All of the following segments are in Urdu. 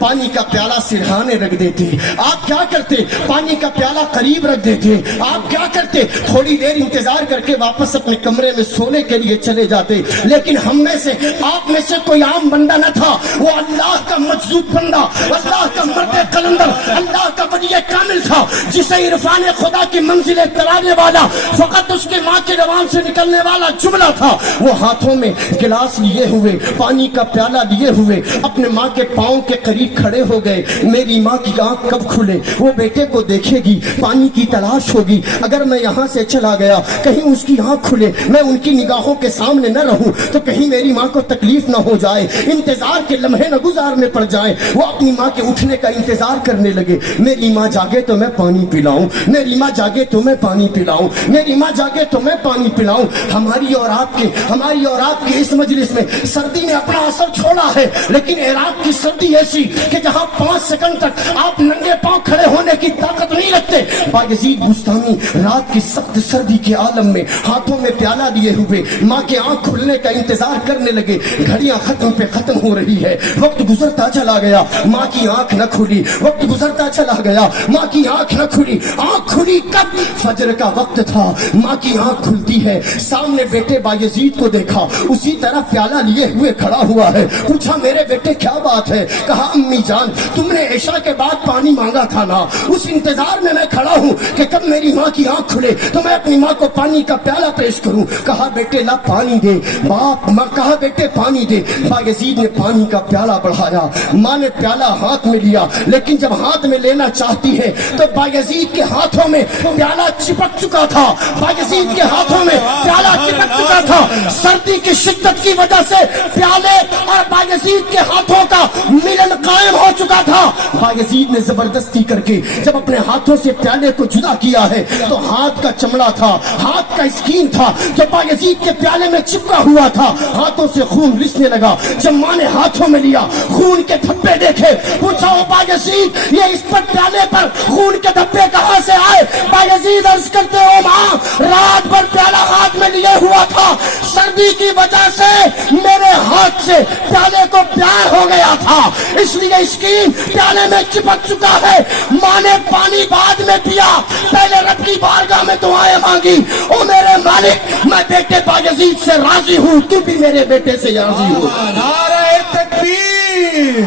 پانی کا پیالہ سرہانے رکھ دیتے. آپ کیا کرتے؟ پانی کا پیالہ قریب رکھ دیتے. آپ کیا کرتے؟ تھوڑی دیر انتظار کر کے واپس اپنے کمرے میں سونے کے لیے چلے جاتے. لیکن ہم میں سے آپ میں سے کوئی عام بندہ نہ تھا، وہ اللہ کا مجذوب بندہ، اللہ کا مرد قلندر، اللہ کا ولی کامل تھا، جسے عرفان خدا کی منزل ترانے والا فقط اس کے ماں کے زبان سے نکلنے والا جملہ تھا. وہ ہاتھوں میں گلاس لیے ہوئے، پانی کا پیالہ لیے ہوئے اپنے ماں کے پاؤں کے قریب کھڑے ہو گئے. میری ماں کی آنکھ کب کھلے؟ وہ بیٹے کو دیکھے گی، پانی کی تلاش ہوگی. اگر میں یہاں سے چلا گیا، کہیں اس کی آنکھ کھلے، میں ان کی نگاہوں کے سامنے نہ رہوں تو کہیں میری ماں کو تکلیف نہ ہو جائے، انتظار کے لمحے نہ گزارنے پڑ جائیں. وہ اپنی ماں کے اٹھنے کا انتظار کرنے لگے. میری ماں جاگے تو میں پانی پلاؤں، میری ماں جاگے تو میں پانی پلاؤں، میری ماں جاگے تو میں پانی پلاؤں. ہماری اور آپ کے اس مجلس میں سردی نے اپنا اثر چھوڑا ہے، لیکن عراق کی سردی ایسی کہ جہاں 5 سیکنڈ تک آپ ننگے پاؤں کھڑے ہونے کی طاقت نہیں رکھتے. بایزید بستامی رات کی سخت سردی کے عالم میں ہاتھوں میں پیالہ لیے ہوئے ماں کے آنکھ کھلنے کا انتظار کرنے لگے. گھڑیاں ختم پہ ختم ہو رہی ہے، وقت گزرتا چلا گیا، ماں کی آنکھ نہ کھلی. وقت گزرتا چلا گیا، ماں کی آنکھ نہ کھلی. آنکھ کھلی کب؟ فجر کا وقت تھا. ماں کی آنکھ کھلتی ہے، سامنے بیٹے بایزید کو دیکھا، اسی طرح پیالہ لیے ہوئے کھڑا ہوا ہے. پوچھا میرے بیٹے کیا بات ہے؟ کہا امی جان تم نے عشاء کے بعد پانی مانگا تھا نا، اس انتظار میں کھڑا ہوں کہ کب میری ماں کی آنکھ کھلے تو میں اپنی ماں کو پانی کا پیالہ پیش کروں. کہا بیٹے لا پانی دے. باپ ماں کہا بیٹے پانی دے. بایزید نے پانی کا پیالہ بڑھایا. ماں نے پیالہ ہاتھ میں لیا، لیکن جب ہاتھ میں لینا چاہتی ہے تو بایزید کے ہاتھوں میں پیالہ چپک چکا تھا. بایزید کے ہاتھوں میں پیالہ چپک چکا تھا. سردی کی شدت کی وجہ سے پیالے اور بایزید کے ہاتھوں کا ملن قائم ہو چکا تھا. بایزید نے زبردستی کر کے جب اپنے ہاتھوں سے پیالے کو جدا کیا ہے تو ہاتھ کا چمڑا تھا، ہاتھ کا اسکین تھا جو بایزید کے پیالے میں چپکا ہوا تھا. ہاتھوں سے خون رسنے لگا. جب ماں نے ہاتھوں میں لیا، خون کے دھبے دیکھے. پوچھا او بایزید یہ اس پر پیالے پر خون کے دھبے کہاں سے آئے؟ بایزید عرض کرتے او ماں رات بھر پیالہ ہاتھ میں لیے ہوا تھا، سردی کی وجہ سے میرے ہاتھ سے پیالے کو پیار ہو گیا تھا، اس لیے اسکین پیالے میں چپک چکا ہے. ماں نے پانی بعد میں پیا، پہلے رب کی بارگاہ میں دعائیں مانگی. او میرے مالک میں بیٹے بایزید سے راضی ہوں، تو بھی میرے بیٹے سے راضی ہو. نعرہ تکبیر،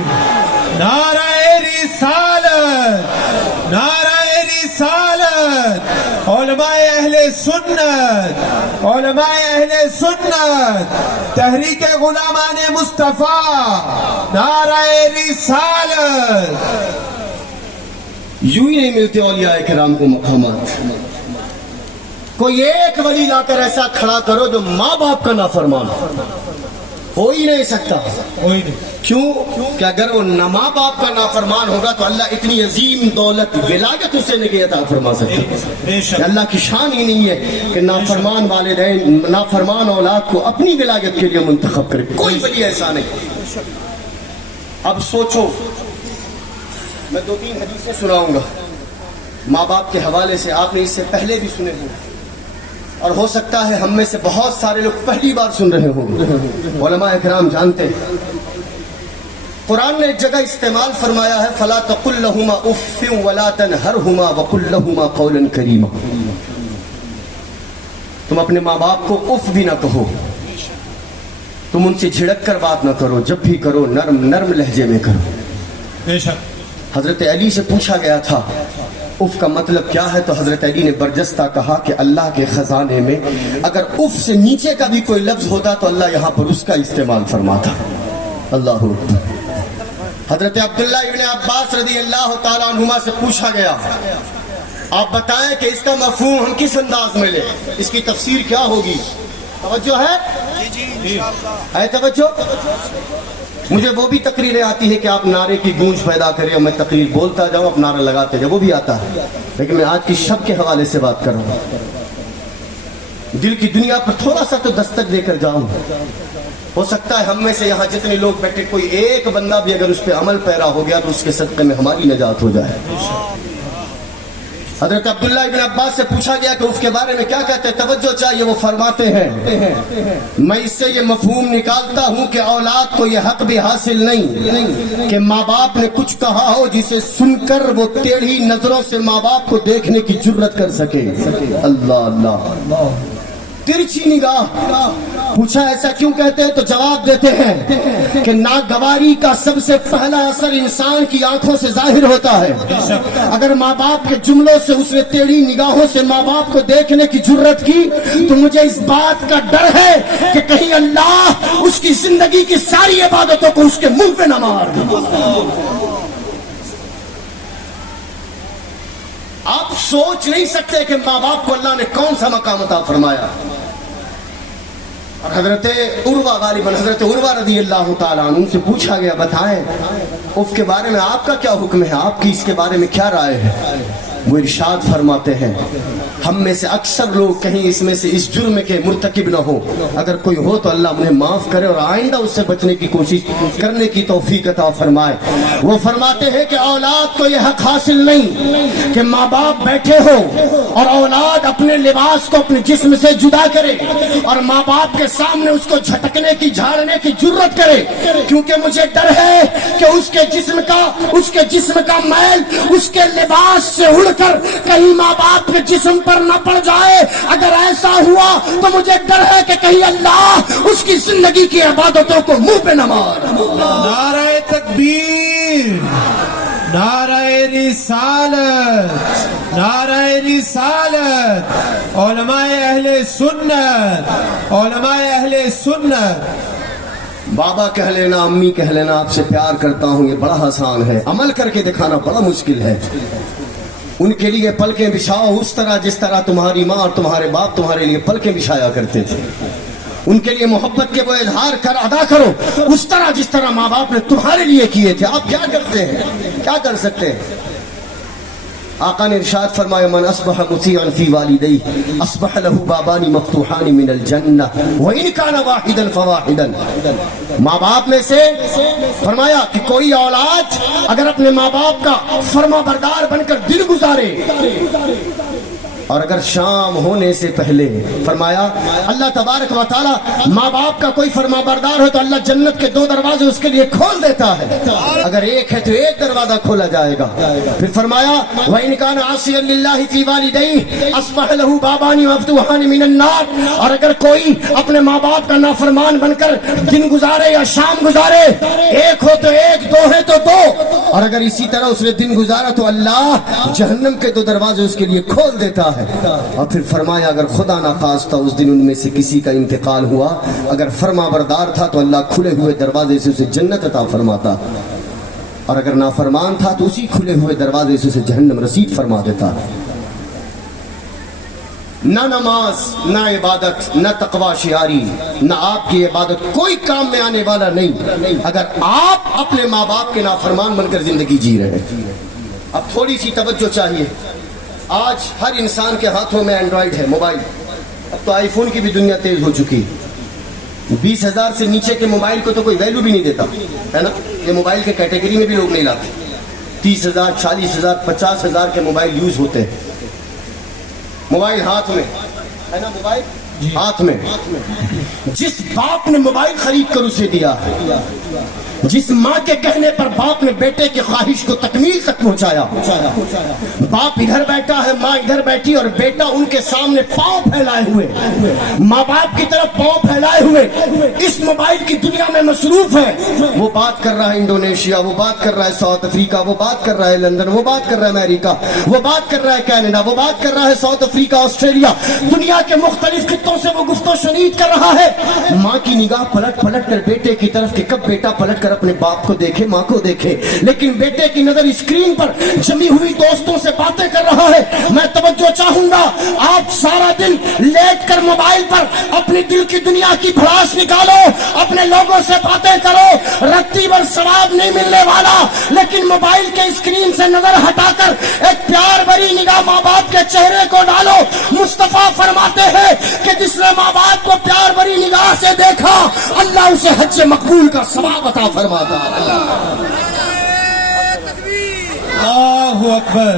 نعرہ رسالت، نعرہ رسالت. علماء اہل سنت، علماء اہل سنت، تحریک غلامان مصطفیٰ، نعرہ رسالت. یوں ہی نہیں ملتے اولیاء کرام کو مقامات. کوئی ایک ولی لا کر ایسا کھڑا کرو جو ماں باپ کا نافرمان ہو ہی نہیں سکتا. کیوں کہ اگر وہ ماں باپ کا نافرمان ہوگا تو اللہ اتنی عظیم دولت ولایت اسے نہیں عطا فرما سکتا. اللہ کی شان ہی نہیں ہے کہ نافرمان والدین، نافرمان اولاد کو اپنی ولایت کے لیے منتخب کرے. کوئی ولی ایسا نہیں. اب سوچو، میں 2-3 حدیثیں سناؤں گا ماں باپ کے حوالے سے. آپ نے اس سے پہلے بھی سنے ہوں اور ہو سکتا ہے ہم میں سے بہت سارے لوگ پہلی بار سن رہے ہوں. علماء اکرام جانتے ہیں قرآن نے ایک جگہ استعمال فرمایا ہے فَلَا تَقُلْ لَهُمَا أُفٍّ وَلَا تَنْهَرْهُمَا وَقُلْ لَهُمَا قَوْلًا كَرِيمًا. تم اپنے ماں باپ کو اف بھی نہ کہو، تم ان سے جھڑک کر بات نہ کرو، جب بھی کرو نرم نرم لہجے میں کرو. بے شک حضرت علی سے پوچھا گیا تھا اف کا مطلب کیا ہے تو حضرت علی نے برجستہ کہا کہ اللہ کے خزانے میں اگر اف سے نیچے کا بھی کوئی لفظ ہوتا تو اللہ یہاں پر اس کا استعمال فرماتا. اللہ اکبر. حضرت عبداللہ ابن عباس رضی اللہ تعالیٰ عنہما سے پوچھا گیا آپ بتائیں کہ اس کا مفہوم ہم کس انداز میں لیں، اس کی تفسیر کیا ہوگی؟ توجہ ہے؟ جی ہے توجہ؟ مجھے وہ بھی تقریریں آتی ہے کہ آپ نعرے کی گونج پیدا کریں اور میں تقریر بولتا جاؤں، آپ نعرہ لگاتے جاؤ، وہ بھی آتا ہے. لیکن میں آج کی شب کے حوالے سے بات کر رہا ہوں. دل کی دنیا پر تھوڑا سا تو دستک دے کر جاؤں. ہو سکتا ہے ہم میں سے یہاں جتنے لوگ بیٹھے کوئی ایک بندہ بھی اگر اس پہ عمل پیرا ہو گیا تو اس کے صدقے میں ہماری نجات ہو جائے. حضرت عبداللہ ابن عباس سے پوچھا گیا کہ اف کے بارے میں کیا کہتے ہیں، توجہ چاہیے، وہ فرماتے ہیں میں اس سے یہ مفہوم نکالتا ہوں کہ اولاد کو یہ حق بھی حاصل نہیں کہ ماں باپ نے کچھ کہا ہو جسے سن کر وہ ٹیڑھی نظروں سے ماں باپ کو دیکھنے کی جرت کر سکے۔ اللہ اللہ، ترچھی نگاہ۔ پوچھا ایسا کیوں کہتے ہیں تو جواب دیتے ہیں کہ ناگواری کا سب سے پہلا اثر انسان کی آنکھوں سے ظاہر ہوتا ہے۔ اگر ماں باپ کے جملوں سے اس نے ٹیڑھی نگاہوں سے ماں باپ کو دیکھنے کی جرت کی تو مجھے اس بات کا ڈر ہے کہ کہیں اللہ اس کی زندگی کی ساری عبادتوں کو اس کے منہ پہ نہ مار دے۔ آپ سوچ نہیں سکتے کہ ماں باپ کو اللہ نے کون سا مقام عطا فرمایا۔ اور حضرت عروہ، غالباً حضرت عروہ رضی اللہ تعالیٰ عنہ سے پوچھا گیا بتائیں اف کے بارے میں آپ کا کیا حکم ہے، آپ کی اس کے بارے میں کیا رائے ہے؟ وہ ارشاد فرماتے ہیں ہم میں سے اکثر لوگ کہیں اس میں سے اس جرم کے مرتکب نہ ہو، اگر کوئی ہو تو اللہ انہیں معاف کرے اور آئندہ اس سے بچنے کی کوشش کرنے کی توفیق عطا فرمائے۔ وہ فرماتے ہیں کہ اولاد کو یہ حق حاصل نہیں کہ ماں باپ بیٹھے ہو اور اولاد اپنے لباس کو اپنے جسم سے جدا کرے اور ماں باپ کے سامنے اس کو جھٹکنے کی جھاڑنے کی جرت کرے، کیونکہ مجھے ڈر ہے کہ اس کے جسم کا میل اس کے لباس سے اڑ کر کہیں ماں باپ کے جسم پر نہ پڑ جائے۔ اگر ایسا ہوا تو مجھے ڈر ہے کہ کہیں اللہ اس کی زندگی کی عبادتوں کو منہ پہ نہ مار۔ نعرہ تکبیر، نعرہ رسالت، نعرہ رسالت، علماء اہل سنت، علماء اہل سنت۔ بابا کہہ لینا، امی کہہ لینا، آپ سے پیار کرتا ہوں، یہ بڑا آسان ہے، عمل کر کے دکھانا بڑا مشکل ہے۔ ان کے لیے پلکیں بچھاؤ اس طرح جس طرح تمہاری ماں اور تمہارے باپ تمہارے لیے پلکیں بچھایا کرتے تھے۔ ان کے لیے محبت کے وہ اظہار ادا کرو اس طرح جس طرح ماں باپ نے تمہارے لیے کیے تھے۔ آپ کیا کرتے ہیں، کیا کر سکتے ہیں؟ آقا نے ارشاد فرمایا من اصبح مطیعا فی والدیہ اصبح له بابان مفتوحان من الجنہ وان کان واحدا فواحدا۔ ماں باپ میں سے فرمایا کہ کوئی اولاد اگر اپنے ماں باپ کا فرما بردار بن کر دن گزارے اور اگر شام ہونے سے پہلے، فرمایا اللہ تبارک و تعالی ماں باپ کا کوئی فرما بردار ہو تو اللہ جنت کے 2 دروازے اس کے لیے کھول دیتا ہے، اگر ایک ہے تو ایک دروازہ کھولا جائے گا۔ پھر فرمایا وَإِنْ كَانَ عَاصِيًا لِلَّهِ فِي وَالِدَيْهِ أَصْبَحَ لَهُ بَابَانِ مَفْتُوحَانِ مِنَ النَّارِ۔ اور اگر کوئی اپنے ماں باپ کا نافرمان بن کر دن گزارے یا شام گزارے، ایک ہو تو ایک، 2 ہے تو 2، اور اگر اسی طرح اس نے دن گزارا تو اللہ جہنم کے 2 دروازے اس کے لیے کھول دیتا ہے۔ اور پھر فرمایا اگر خدا نخواستہ اس دن ان میں سے کسی کا انتقال ہوا، اگر فرما بردار تھا تو اللہ کھلے ہوئے دروازے سے اسے جنت عطا فرماتا، اور اگر نافرمان تھا تو اسی کھلے ہوئے دروازے سے اسے جہنم رسید فرما دیتا۔ نہ نماز، نہ عبادت، نہ تقوی شعاری، نہ آپ کی عبادت کوئی کام میں آنے والا نہیں اگر آپ اپنے ماں باپ کے نافرمان بن کر زندگی جی رہے ہیں۔ اب تھوڑی سی توجہ چاہیے، آج ہر انسان کے ہاتھوں میں اینڈرائیڈ ہے، موبائل، اب تو آئی فون کی بھی دنیا تیز ہو چکی، 20,000 سے نیچے کے موبائل کو تو کوئی ویلیو بھی نہیں دیتا ہے نا، یہ موبائل کے کیٹیگری میں بھی لوگ نہیں لاتے۔ 30,000 40,000 50,000 کے موبائل یوز ہوتے ہیں، موبائل ہاتھ میں ہے نا، موبائل ہاتھ میں۔ جس باپ نے موبائل خرید کر اسے دیا ہے، جس ماں کے کہنے پر باپ نے بیٹے کی خواہش کو تکمیل تک پہنچایا، باپ ادھر بیٹھا ہے، ماں ادھر بیٹھی اور بیٹا ان کے سامنے پاؤں پھیلائے ہوئے، ماں باپ کی طرف پاؤں پھیلائے ہوئے اس موبائل کی دنیا میں مصروف ہے۔ وہ بات کر رہا ہے انڈونیشیا، وہ بات کر رہا ہے ساؤتھ افریقہ، وہ بات کر رہا ہے لندن، وہ بات کر رہا ہے امریکہ، وہ بات کر رہا ہے کینیڈا، وہ بات کر رہا ہے ساؤتھ افریقہ، آسٹریلیا، دنیا کے مختلف خطوں سے وہ گفت و شنید کر رہا ہے۔ ماں کی نگاہ پلٹ پلٹ کر بیٹے کی طرف کہ کب بیٹا پلٹ کر اپنے باپ کو دیکھے، ماں کو دیکھے، لیکن بیٹے کی نظر اسکرین پر جمی ہوئی دوستوں سے باتیں کر رہا ہے۔ میں توجہ چاہوں گا، آپ سارا دن لیٹ کر موبائل پر اپنی دل کی دنیا کی بھڑاس نکالو، اپنے لوگوں سے باتیں کرو، رتی بھر ثواب نہیں ملنے والا، لیکن موبائل کے اسکرین سے نظر ہٹا کر ایک پیار بھری نگاہ ماں باپ کے چہرے کو ڈالو۔ مصطفیٰ فرماتے ہیں کہ جس نے ماں باپ کو پیار بھری نگاہ سے دیکھا، اللہ اسے حج مقبول کا ثواب عطا فرماتا۔ اللہ اکبر،